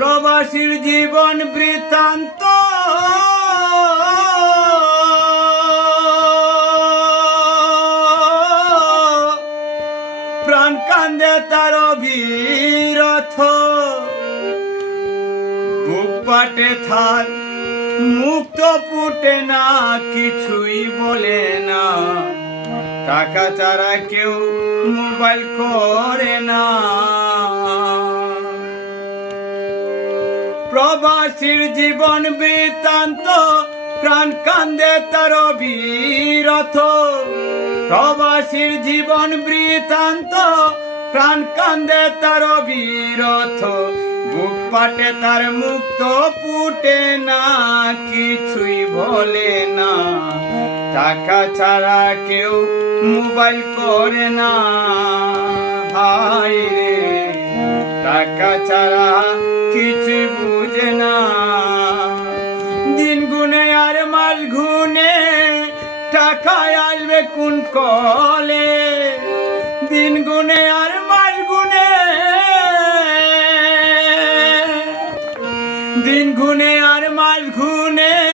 প্রবাসীর জীবন বৃত্তান্ত প্রাণ কান্দে তার অবিরথ বুক পাটে থার মুক্ত ফুটে না কিছুই বলে না টাকা ছাড়া কেউ মোবাইল করে না প্রবাসীর জীবন বৃত্তান্ত প্রাণ কান্দে তার অবিরথ প্রবাসীর জীবন বৃত্তান্ত প্রাণ কান্দে তার অবিরথ বুক পাটে তার মুক্ত ফুটে না কিছুই বলে না টাকা ছাড়া কেউ মোবাইল করে না হায় রে টাকা ছাড়া কিছু বুঝে না দিন গুনে আর মাস গুনে টাকায় আসবে কোন কলে দিন গুনে আর মাস গুনে দিন গুনে আর